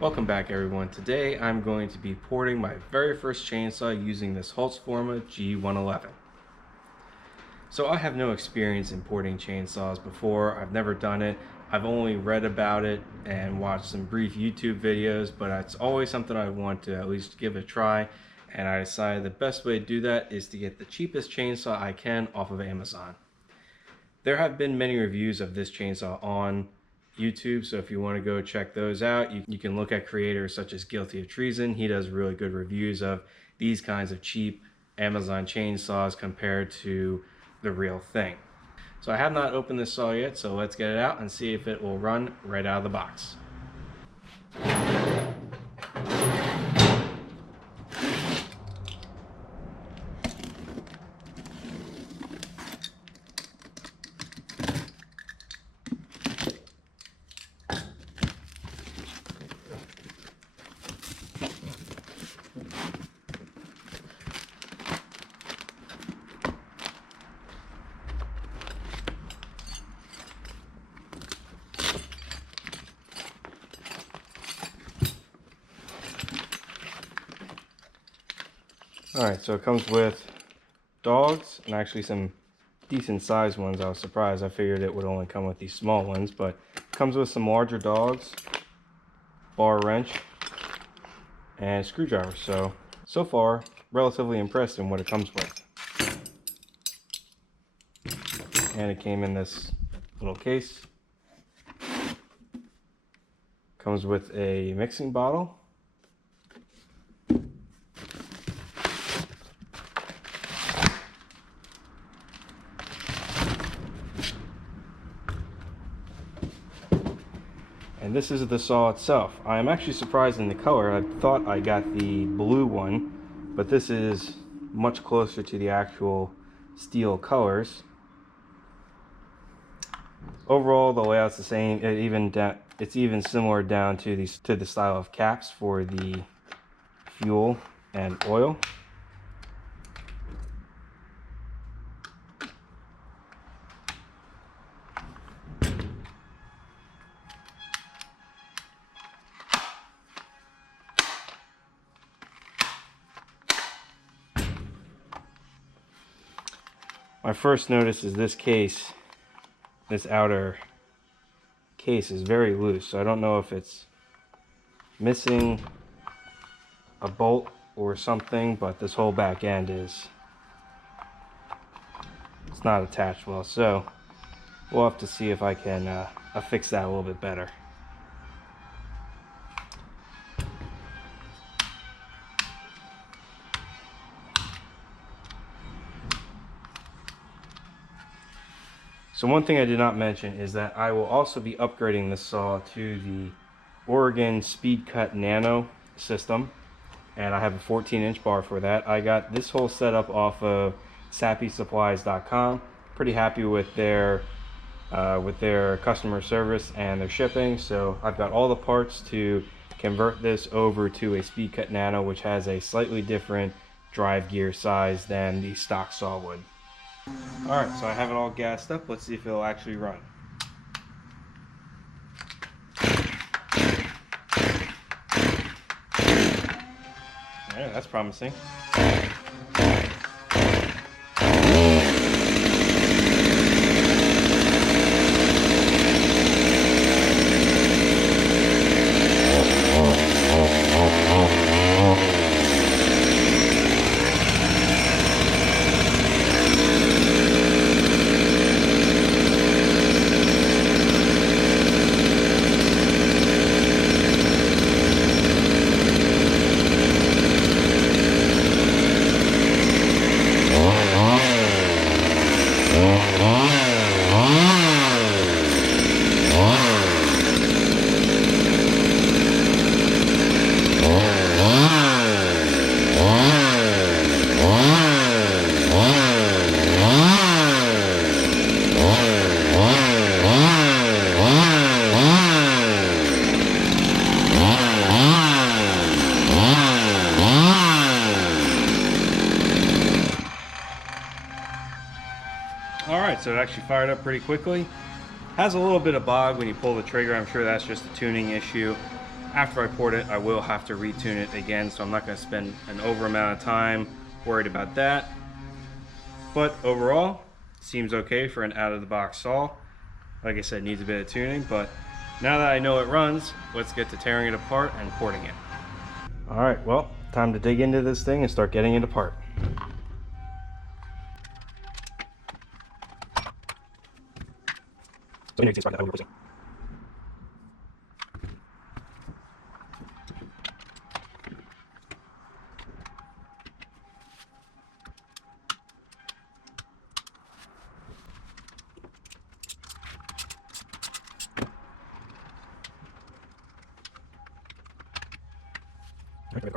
Welcome back everyone. Today I'm going to be porting my very first chainsaw using this Husqvarna G111. So I have no experience in porting chainsaws before. I've never done it. I've only read about it and watched some brief YouTube videos, but it's always something I want to at least give a try. And I decided the best way to do that is to get the cheapest chainsaw I can off of Amazon. There have been many reviews of this chainsaw on YouTube, so if you want to go check those out, you can look at creators such as Guilty of Treason. He does really good reviews of these kinds of cheap Amazon chainsaws compared to the real thing. So I have not opened this saw yet, so let's get it out and see if it will run right out of the box. Alright, so it comes with dogs, and actually some decent sized ones. I was surprised. I figured it would only come with these small ones, but it comes with some larger dogs, bar wrench, and screwdriver. So far, relatively impressed in what it comes with. And it came in this little case. Comes with a mixing bottle. And this is the saw itself. I am actually surprised in the color. I thought I got the blue one, but this is much closer to the actual steel colors. Overall, the layout's the same. It's even similar down to the style of caps for the fuel and oil. My first notice is this case, this outer case is very loose, so I don't know if it's missing a bolt or something, but this whole back end it's not attached well, so we'll have to see if I can fix that a little bit better. So one thing I did not mention is that I will also be upgrading this saw to the Oregon Speedcut Nano system, and I have a 14-inch bar for that. I got this whole setup off of sappysupplies.com. Pretty happy with their customer service and their shipping. So I've got all the parts to convert this over to a Speedcut Nano, which has a slightly different drive gear size than the stock saw would. Alright, so I have it all gassed up. Let's see if it'll actually run. Yeah, that's promising. Alright, so it actually fired up pretty quickly. Has a little bit of bog when you pull the trigger. I'm sure that's just a tuning issue. After I poured it, I will have to retune it again, so I'm not going to spend an over amount of time worried about that. But overall, seems okay for an out-of-the-box saw. Like I said, needs a bit of tuning, but now that I know it runs, let's get to tearing it apart and porting it. All right, well, time to dig into this thing and start getting it apart. So you can start that over. Okay.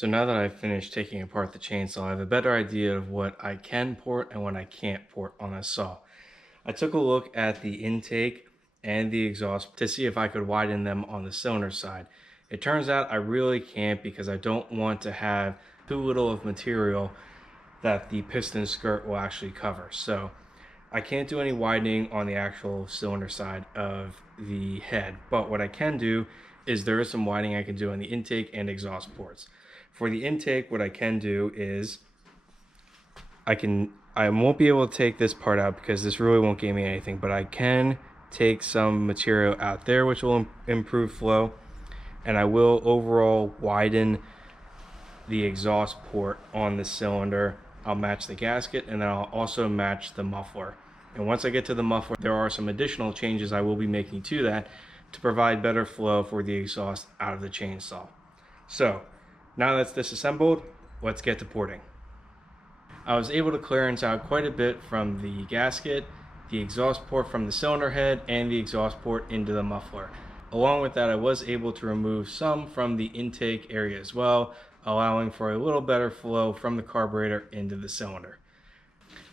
So now that I've finished taking apart the chainsaw, I have a better idea of what I can port and what I can't port on this saw. I took a look at the intake and the exhaust to see if I could widen them on the cylinder side. It turns out I really can't because I don't want to have too little of material that the piston skirt will actually cover. So I can't do any widening on the actual cylinder side of the head, but what I can do is there is some widening I can do on the intake and exhaust ports. For the intake, what I can do is I won't be able to take this part out because this really won't give me anything, but I can take some material out there which will improve flow, and I will overall widen the exhaust port on the cylinder. I'll match the gasket, and then I'll also match the muffler. And once I get to the muffler, there are some additional changes I will be making to that to provide better flow for the exhaust out of the chainsaw. So now that's disassembled, let's get to porting. I was able to clearance out quite a bit from the gasket, the exhaust port from the cylinder head, and the exhaust port into the muffler. Along with that, I was able to remove some from the intake area as well, allowing for a little better flow from the carburetor into the cylinder.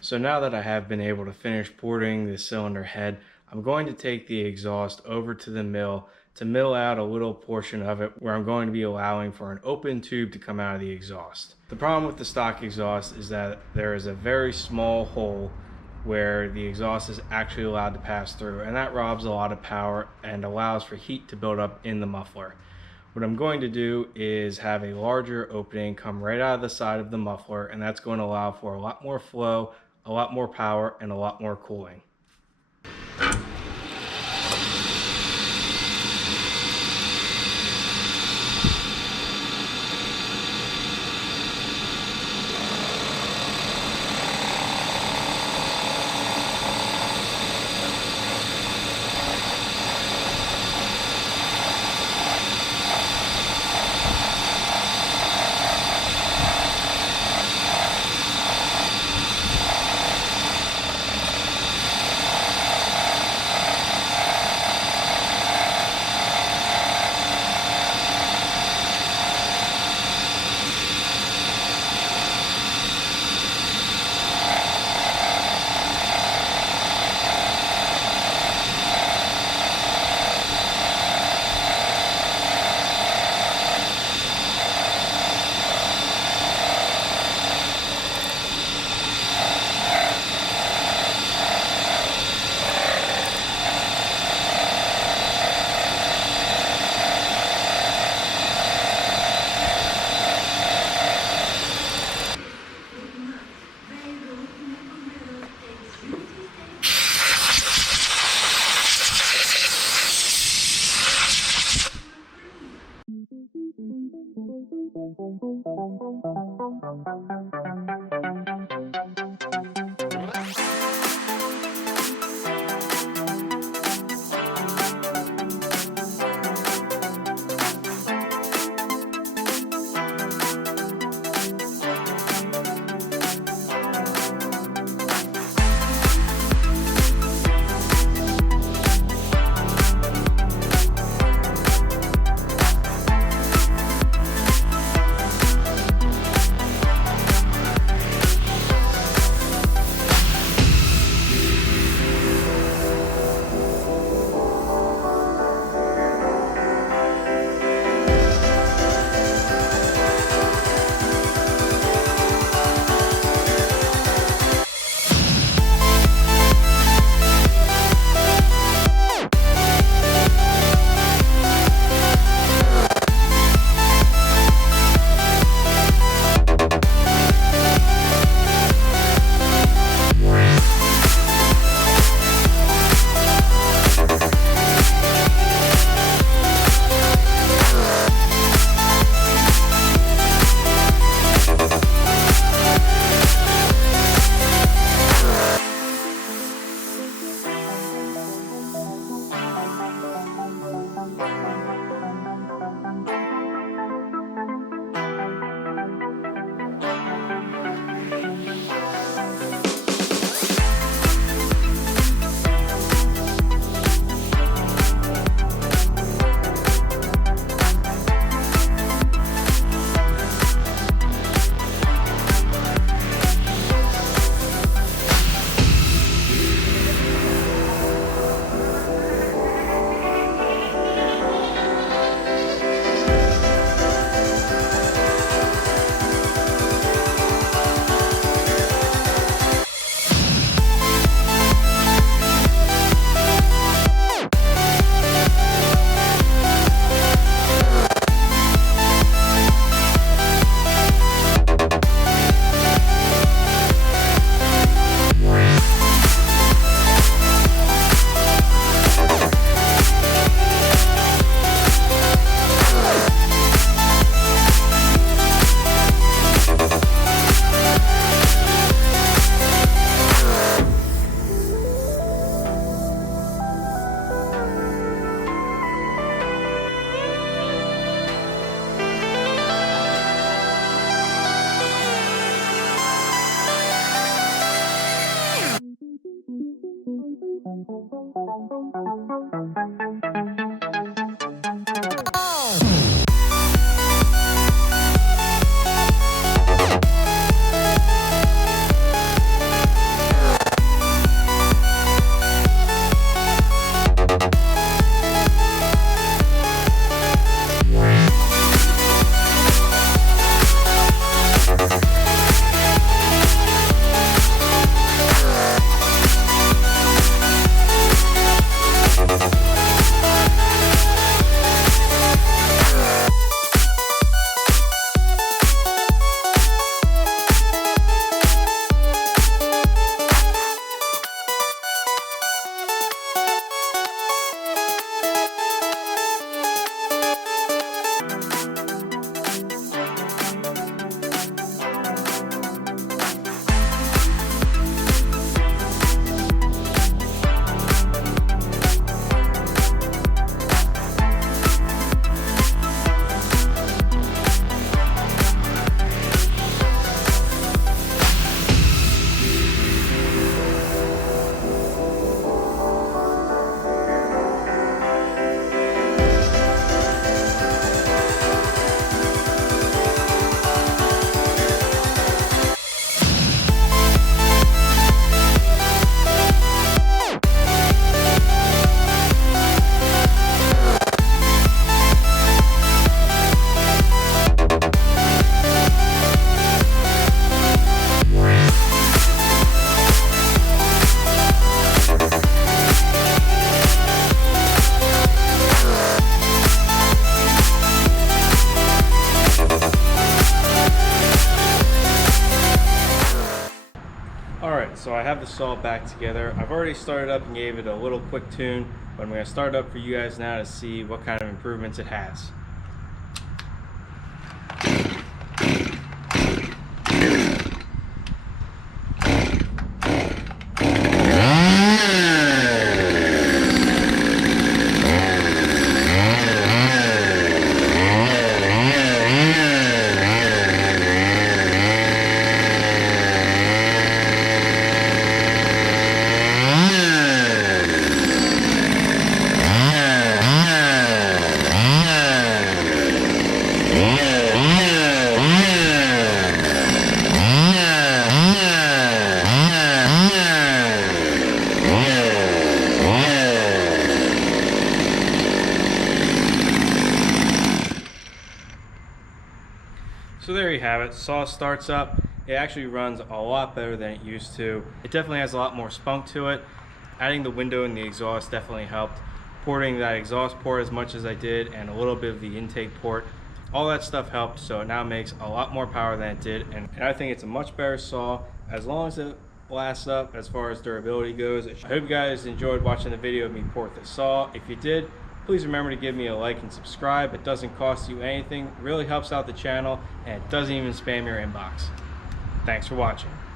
So now that I have been able to finish porting the cylinder head, I'm going to take the exhaust over to the mill to mill out a little portion of it where I'm going to be allowing for an open tube to come out of the exhaust. The problem with the stock exhaust is that there is a very small hole where the exhaust is actually allowed to pass through, and that robs a lot of power and allows for heat to build up in the muffler. What I'm going to do is have a larger opening come right out of the side of the muffler, and that's going to allow for a lot more flow, a lot more power, and a lot more cooling. So I have the saw back together. I've already started up and gave it a little quick tune, but I'm going to start it up for you guys now to see what kind of improvements it has. So there you have it. Saw starts up. It actually runs a lot better than it used to. It definitely has a lot more spunk to it. Adding the window and the exhaust definitely helped. Porting that exhaust port as much as I did and a little bit of the intake port, all that stuff helped, so it now makes a lot more power than it did, and I think it's a much better saw as long as it lasts up as far as durability goes. I hope you guys enjoyed watching the video of me port this saw. If you did, please remember to give me a like and subscribe. It doesn't cost you anything, it really helps out the channel, and it doesn't even spam your inbox. Thanks for watching.